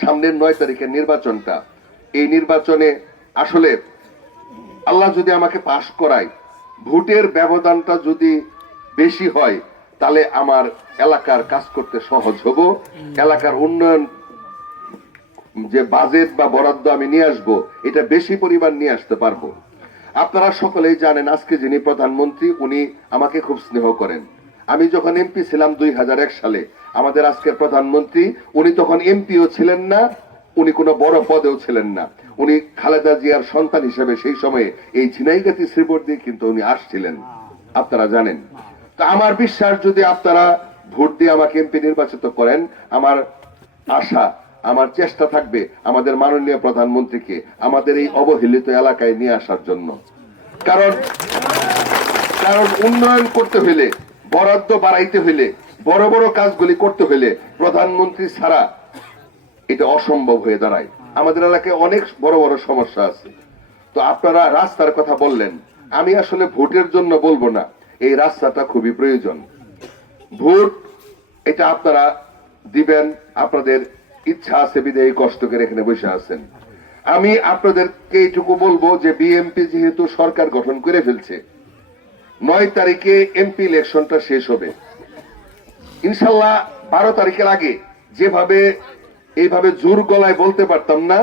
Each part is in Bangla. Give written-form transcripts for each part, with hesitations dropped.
সামনের 9 তারিখের নির্বাচনটা, এই নির্বাচনে আসলে আল্লাহ যদি আমাকে পাশ করায়, ভোটের ব্যবধানটা যদি বেশি হয়, তাহলে আমার এলাকার কাজ করতে সহজ হব, এলাকার উন্নয়ন যে বাজেট বা বরাদ্দ আমি নিয়ে আসবো, এটা বেশি পরিমাণ নিয়ে আসতে পারবো। আপনারা সকলেই জানেন আজকে যিনি প্রধানমন্ত্রী উনি আমাকে খুব স্নেহ করেন। আমি যখন এমপি ছিলাম 2001 সালে, আমাদের আজকের প্রধানমন্ত্রী উনি তখন এমপিও ছিলেন না, উনি কোনো বড় পদেও ছিলেন না, উনি খালেদা জিয়ার সন্তান হিসেবে সেই সময়ে এই ঝিনাইগাতি শ্রীপুর দিয়ে কিন্তু উনি আসছিলেন, আপনারা জানেন। তো আমার বিশ্বাস যদি আপনারা ভোট দিয়ে আমাকে এমপি নির্বাচিত করেন, আমার আশা, আমার চেষ্টা থাকবে আমাদের মাননীয় প্রধানমন্ত্রীকে আমাদের এই অবহেলিত এলাকায় নিয়ে আসার জন্য। কারণ উন্নয়ন করতে হইলে, বরাদ্দ বাড়াইতে হইলে, বড় বড় কাজগুলি করতে হইলে প্রধানমন্ত্রী ছাড়া এটা অসম্ভব হয়ে দাঁড়ায়। আমাদের এলাকায় অনেক বড় বড় সমস্যা আছে। তো আপনারা রাস্তার কথা বললেন, আমি আসলে ভোটের জন্য বলবো না, এই রাস্তাটা খুবই প্রয়োজন। ভোট এটা আপনারা দিবেন, আপনাদের ইচ্ছা আছে বিধায় কষ্ট করে এখানে বসে আছেন। আমি আপনাদেরকে এইটুকু বলবো যে বিএনপি যেহেতু সরকার গঠন করে ফেলছে, 9 তারিখে এমপি ইলেকশনটা শেষ হবে ইনশাল্লাহ। 12 তারিখের আগে যেভাবে এইভাবে জোর গলায় বলতে পারতাম না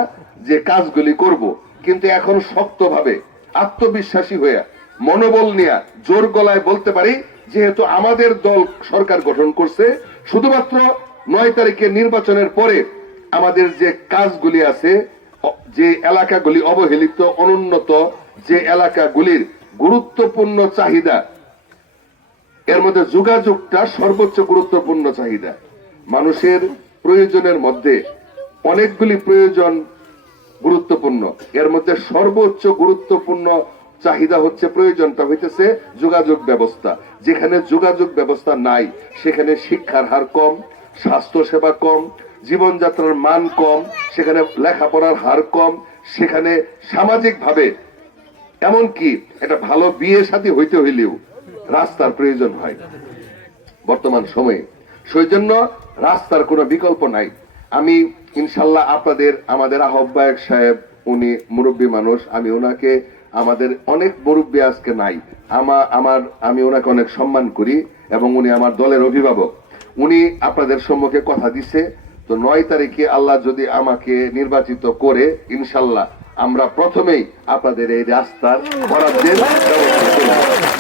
যে কাজগুলি করব, কিন্তু এখন শক্তভাবে আত্মবিশ্বাসী হয়ে মনোবল নিয়ে জোর গলায় বলতে পারি, যেহেতু আমাদের দল সরকার গঠন করছে, শুধুমাত্র 9 তারিখের নির্বাচনের পরে আমাদের যে কাজগুলি আছে, যে এলাকাগুলি অবহেলিত অনুন্নত, যে এলাকাগুলির গুরুত্বপূর্ণ চাহিদা, এর মধ্যে যোগাযোগটা সর্বোচ্চ গুরুত্বপূর্ণ চাহিদা। মানুষের প্রয়োজনের মধ্যে অনেকগুলি প্রয়োজন গুরুত্বপূর্ণ, এর মধ্যে সর্বোচ্চ গুরুত্বপূর্ণ চাহিদা হচ্ছে, প্রয়োজনটা হইতেছে যোগাযোগ ব্যবস্থা। যেখানে যোগাযোগ ব্যবস্থা নাই সেখানে শিক্ষার হার কম, স্বাস্থ্য সেবা কম, জীবনযাত্রার মান কম, সেখানে লেখাপড়ার হার কম, সেখানে সামাজিক ভাবে এমনকি একটা ভালো বিয়ে শাদী হইতে হইলেও রাস্তার প্রয়োজন হয় বর্তমান সময়ে। সেই জন্য রাস্তার কোনো বিকল্প নাই। আমি ইনশাল্লাহ আমাদের আহ্বায়ক সাহেব উনি মুরব্বী মানুষ, আমি ওনাকে, আমাদের অনেক মুরব্বী আজকে নাই, আমি ওনাকে অনেক সম্মান করি এবং উনি আমার দলের অভিভাবক। উনি আপনাদের সম্মুখে কথা দিছে, তো 9 তারিখে আল্লাহ যদি আমাকে নির্বাচিত করে ইনশাল্লাহ আমরা প্রথমেই আপনাদের এই রাস্তার বরাদ্দের ব্যবস্থা করব।